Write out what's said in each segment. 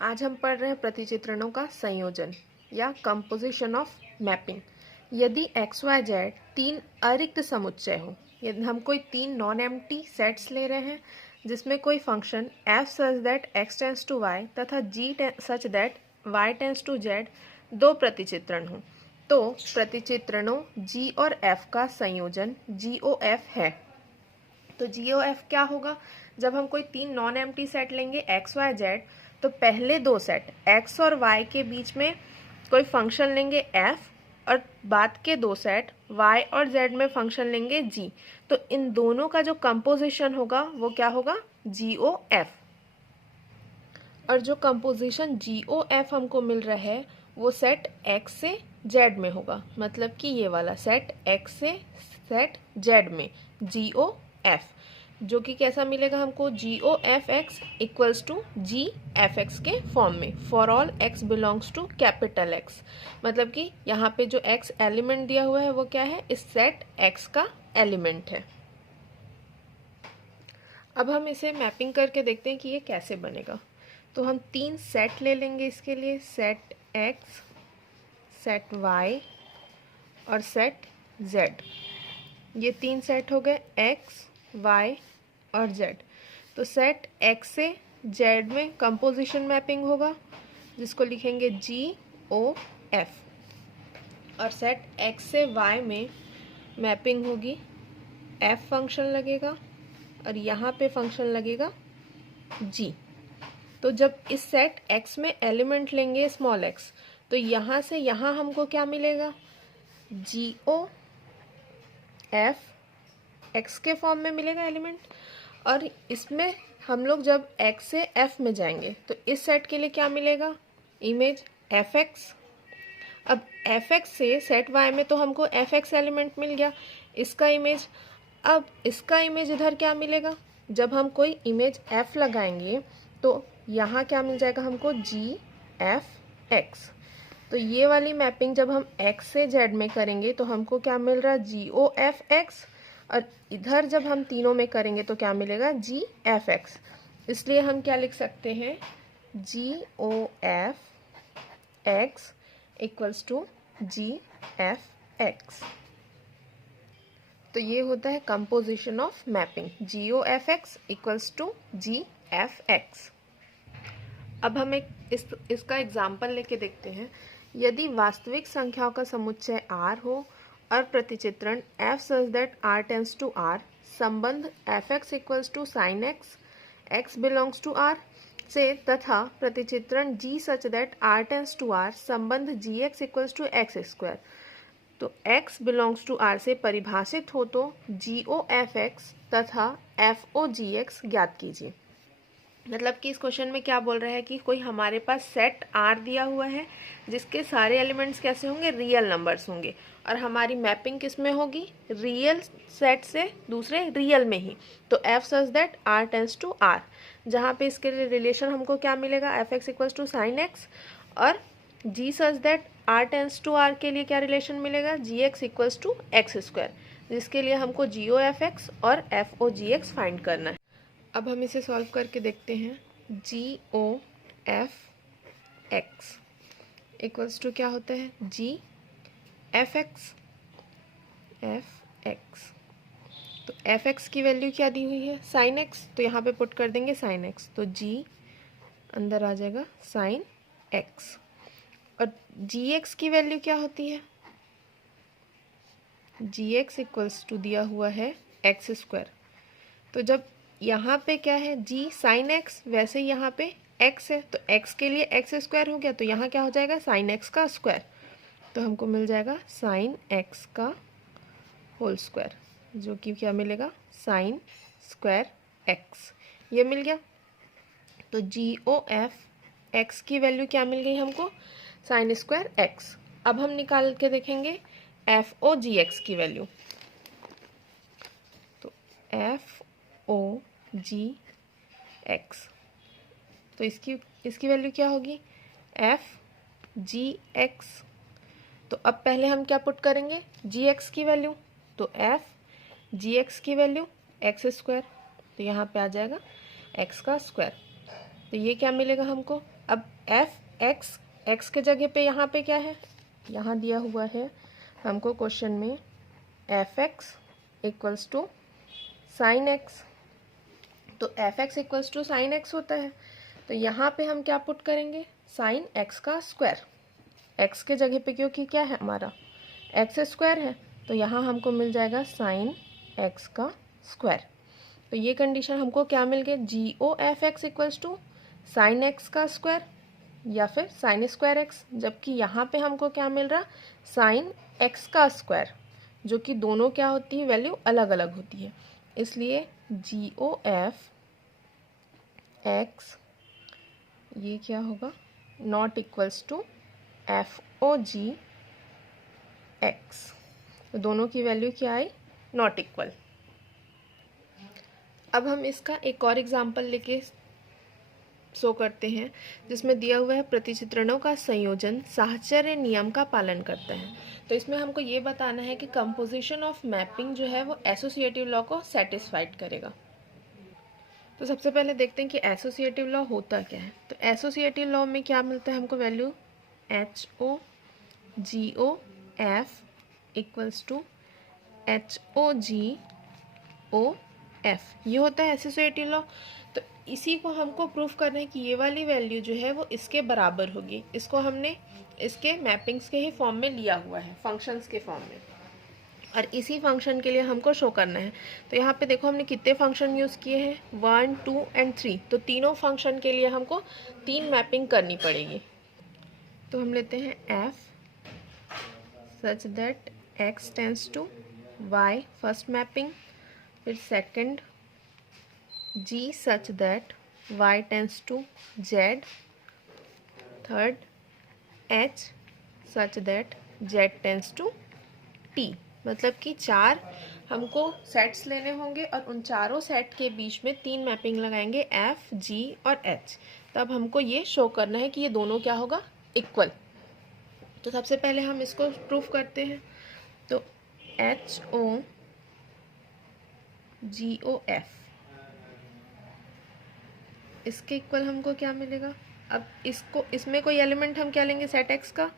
आज हम पढ़ रहे हैं प्रतिचित्रणों का संयोजन या कंपोजिशन ऑफ मैपिंग। यदि एक्स वाई जेड तीन अरिक्त समुच्चय हो, यदि हम कोई तीन नॉन एम्प्टी सेट्स ले रहे हैं जिसमें कोई function f such that x tends to y तथा g such that y tends to z दो प्रतिचित्रण हों, तो प्रतिचित्रणों g और f का संयोजन GOF है। तो GOF क्या होगा? जब हम कोई तीन नॉन एम्प्टी सेट लेंगे x y z, तो पहले दो सेट x और y के बीच में कोई फंक्शन लेंगे f और बाद के दो सेट y और z में फंक्शन लेंगे g। तो इन दोनों का जो कंपोजिशन होगा वो क्या होगा? GOF। और जो कंपोजिशन GOF हमको मिल रहा है वो सेट x से z में होगा, मतलब कि ये वाला सेट x से सेट z में GOF, जो कि कैसा मिलेगा हमको? GOFX इक्वल्स टू GFX के फॉर्म में, for all x belongs to capital X। मतलब कि यहाँ पे जो x एलिमेंट दिया हुआ है वो क्या है? इस सेट x का एलिमेंट है। अब हम इसे मैपिंग करके देखते हैं कि ये कैसे बनेगा। तो हम तीन सेट ले लेंगे इसके लिए, सेट x, सेट y और सेट z। ये तीन सेट हो गए x, y और z। तो सेट x से z में कंपोजिशन मैपिंग होगा जिसको लिखेंगे GOF, और सेट x से y में मैपिंग होगी, f फंक्शन लगेगा और यहाँ पे फंक्शन लगेगा g। तो जब इस सेट x में एलिमेंट लेंगे स्मॉल x, तो यहाँ से यहाँ हमको क्या मिलेगा? GOF x के फॉर्म में मिलेगा एलिमेंट। और इसमें हम लोग जब x से f में जाएंगे तो इस सेट के लिए क्या मिलेगा? Image fx। अब fx से सेट y में तो हमको fx एलिमेंट मिल गया, इसका इमेज। अब इसका इमेज इधर क्या मिलेगा? जब हम कोई इमेज f लगाएंगे तो यहाँ क्या मिल जाएगा हमको? GFX। तो ये वाली मैपिंग जब हम x से z में करेंगे तो हमको क्या मिल रहा है? GOFX। और इधर जब हम तीनों में करेंगे तो क्या मिलेगा? GFX। इसलिए हम क्या लिख सकते हैं? GOFX equals to GFX। तो ये होता है composition of mapping, GOFX equals to GFX। अब हम इसका एग्जाम्पल लेके देखते हैं। यदि वास्तविक संख्याओं का समुच्चय R हो और प्रतिचित्रण f such that r tends to r, संबंध fx equals to sine x belongs to r से, तथा प्रतिचित्रण g such that r tends to r, संबंध gx equals to x square, तो x बिलोंग्स टू r से परिभाषित हो तो GOFX तथा FOGX ज्ञात कीजिए। मतलब कि इस क्वेश्चन में क्या बोल रहा है कि कोई हमारे पास सेट R दिया हुआ है जिसके सारे एलिमेंट्स कैसे होंगे? रियल नंबर्स होंगे, और हमारी मैपिंग किस में होगी? रियल सेट से दूसरे रियल में ही। तो f such that r tends to r, जहाँ पे इसके लिए रिलेशन हमको क्या मिलेगा? fx equals to sine x, और g such that r tends to r के लिए क्या रिलेशन मिलेगा? gx equals to x square, जिसके लिए हमको GOFX और FOGX फाइंड करना है। अब हम इसे सॉल्व करके देखते हैं। GOFX इक्वल्स टू क्या होता है? GFX। तो fx की वैल्यू क्या दी हुई है? साइन x, तो यहाँ पे पुट कर देंगे साइन x, तो g अंदर आ जाएगा साइन x। और gx की वैल्यू क्या होती है? gx इक्वल्स टू दिया हुआ है x स्क्वायर। तो जब यहाँ पे क्या है? g साइन x, वैसे यहाँ पे x है, तो x के लिए x स्क्वायर हो गया, तो यहाँ क्या हो जाएगा? साइन x का स्क्वायर। तो हमको मिल जाएगा साइन x का होल स्क्वायर, जो कि क्या मिलेगा? Sine square x। ये मिल गया। तो GOFX की वैल्यू क्या मिल गई हमको? Sine square x। अब हम निकाल के देखेंगे FOGX की वैल्यू। तो FOGX, तो इसकी वैल्यू क्या होगी? FGX। तो अब पहले हम क्या पुट करेंगे? GX की वैल्यू, तो FGX की वैल्यू x स्क्वायर, तो यहाँ पे आ जाएगा x का स्क्वायर। तो ये क्या मिलेगा हमको? अब एफ एक्स, एक्स के जगह पे यहाँ पे क्या है, यहाँ दिया हुआ है हमको क्वेश्चन में F x equals to sine X. तो F x equals to sine X होता है, तो यहाँ पे हम क्या पुट करेंगे, साइन एक्स का स्क्वायर। एक्स के जगह पे क्योंकि क्या है हमारा एक्स स्क्वायर है, तो यहाँ हमको मिल जाएगा साइन एक्स का स्क्वायर। तो ये कंडीशन हमको क्या मिल गई, G O F x equals to sine X का स्क्वायर या फिर साइन स्क्वायर एक्स, जबकि यहाँ पे हमको क्या मिल रहा, साइन एक्स का स्क्वायर, जो कि दोनों क्या होती है, वैल्यू अलग अलग होती है। इसलिए जी ओ एफ एक्स ये क्या होगा, not equals to f o g x. तो दोनों की वैल्यू क्या आई, नॉट इक्वल। अब हम इसका एक और एग्जांपल लेके शो करते हैं, जिसमें दिया हुआ है प्रतिचित्रणों का संयोजन साहचर्य नियम का पालन करता है। तो इसमें हमको ये बताना है कि कंपोजिशन ऑफ मैपिंग जो है वो एसोसिएटिव लॉ को सेटिस्फाइड करेगा। तो सबसे पहले देखते हैं कि एसोसिएटिव लॉ होता क्या है। तो एसोसिएटिव लॉ में क्या मिलता है हमको value, h o g O f equals to h o g O f, ये होता है एसोसिएटिव लॉ। तो इसी को हमको प्रूफ करना है कि ये वाली वैल्यू जो है वो इसके बराबर होगी। इसको हमने इसके मैपिंग्स के ही फॉर्म में लिया हुआ है, फंक्शंस के फॉर्म में, और इसी फंक्शन के लिए हमको शो करना है। तो यहाँ पे देखो हमने कितने फंक्शन यूज़ किए हैं, 1 2 एंड 3। तो तीनों फंक्शन के लिए हमको 3 मैपिंग करनी पड़ेगी। तो हम लेते हैं F such that X tends to Y, first mapping, फिर second G such that Y tends to Z, third H such that Z tends to T. मतलब कि 4 हमको सेट्स लेने होंगे और उन चारों सेट के बीच में 3 मैपिंग लगाएंगे, एफ जी और एच। तब हमको ये शो करना है कि ये दोनों क्या होगा, इक्वल। तो सबसे पहले हम इसको प्रूफ करते हैं। तो H o g O F, इसके इक्वल हमको क्या मिलेगा। अब इसको, इसमें कोई एलिमेंट हम क्या लेंगे, सेट एक्स का,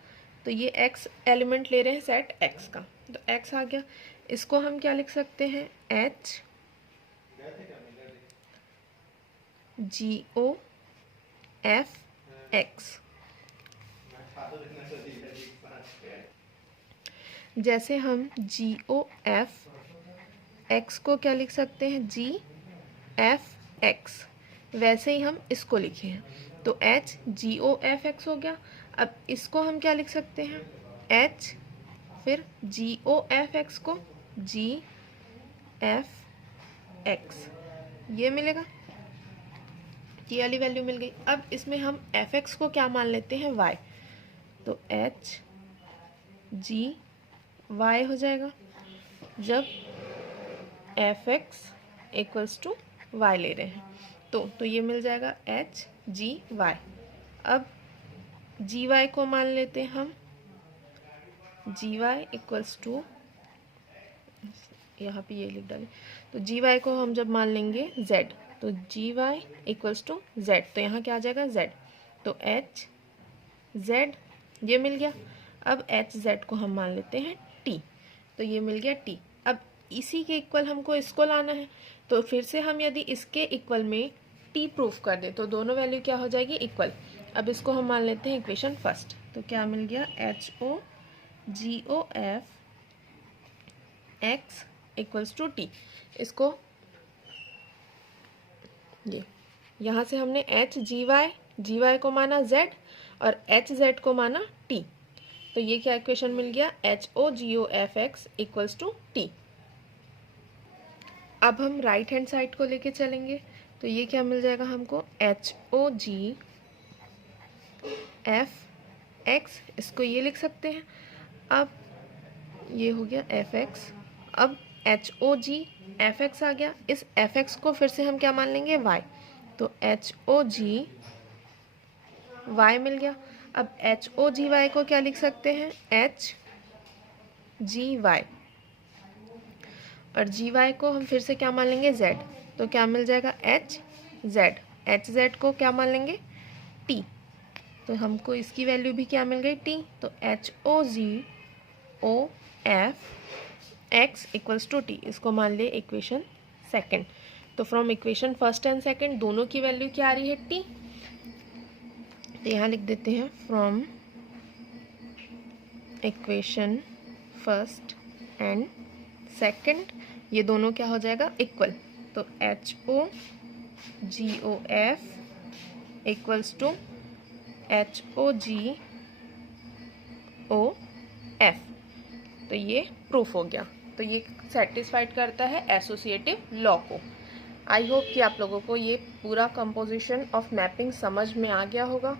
तो ये एक्स एलिमेंट ले रहे हैं सेट एक्स का, तो एक्स आ गया। इसको हम क्या लिख सकते हैं, h g O F x. जैसे हम जी ओ एफ एक्स को क्या लिख सकते हैं, जी एफ एक्स, वैसे ही हम इसको लिखे हैं। तो h g O F x हो गया। अब इसको हम क्या लिख सकते हैं, एच फिर जी ओ एफ एक्स को जी एफ एक्स, ये मिलेगा, ये वाली वैल्यू मिल गई। अब इसमें हम एफ एक्स को क्या मान लेते हैं, वाई, तो एच जी वाई हो जाएगा जब f x equals to y ले रहे हैं। तो ये मिल जाएगा एच जी वाई। अब जी वाई को मान लेते हैं हम, जी वाई इक्वल्स टू, यहाँ पे ये लिख डालें, तो जी वाई को हम जब मान लेंगे जेड, तो जी वाई इक्वल्स टू जेड, तो यहाँ क्या आ जाएगा जेड, तो एच जेड ये मिल गया। अब एच जेड को हम मान लेते हैं टी, तो ये मिल गया टी। अब इसी के इक्वल हमको इसको लाना है, तो फिर से हम यदि इसके इक्वल में टी प्रूफ कर दे तो दोनों वैल्यू क्या हो जाएगी, इक्वल। अब इसको हम मान लेते हैं इक्वेशन फर्स्ट, तो क्या मिल गया, h o g O F x equals to t. इसको ये यहाँ से हमने एच जी वाई को माना जेड और एच जेड को माना टी, तो ये क्या इक्वेशन मिल गया, h o g O F x equals to t. अब हम राइट हैंड साइड को लेके चलेंगे, तो ये क्या मिल जाएगा हमको, एच ओ जी एफ एक्स, इसको ये लिख सकते हैं। अब ये हो गया एफ एक्स, अब एच ओ जी एफ एक्स आ गया। इस एफ एक्स को फिर से हम क्या मान लेंगे, वाई, तो एच ओ जी वाई मिल गया। अब एच ओ जी वाई को क्या लिख सकते हैं, एच जी वाई, और जी वाई को हम फिर से क्या मान लेंगे, जेड, तो क्या मिल जाएगा, एच जेड। एच जेड को क्या मान लेंगे, टी, तो हमको इसकी वैल्यू भी क्या मिल गई टी, तो HOGOFX इक्वल्स टू टी, इसको मान लिए इक्वेशन सेकेंड। तो from equation first and second दोनों की वैल्यू क्या आ रही है टी, तो यहाँ लिख देते हैं from equation first and second, ये दोनों क्या हो जाएगा इक्वल, तो HOGOF इक्वल्स टू HOGOF। तो ये प्रूफ हो गया, तो ये सेटिस्फाइड करता है एसोसिएटिव लॉ को। आई होप कि आप लोगों को ये पूरा कंपोजिशन ऑफ मैपिंग समझ में आ गया होगा।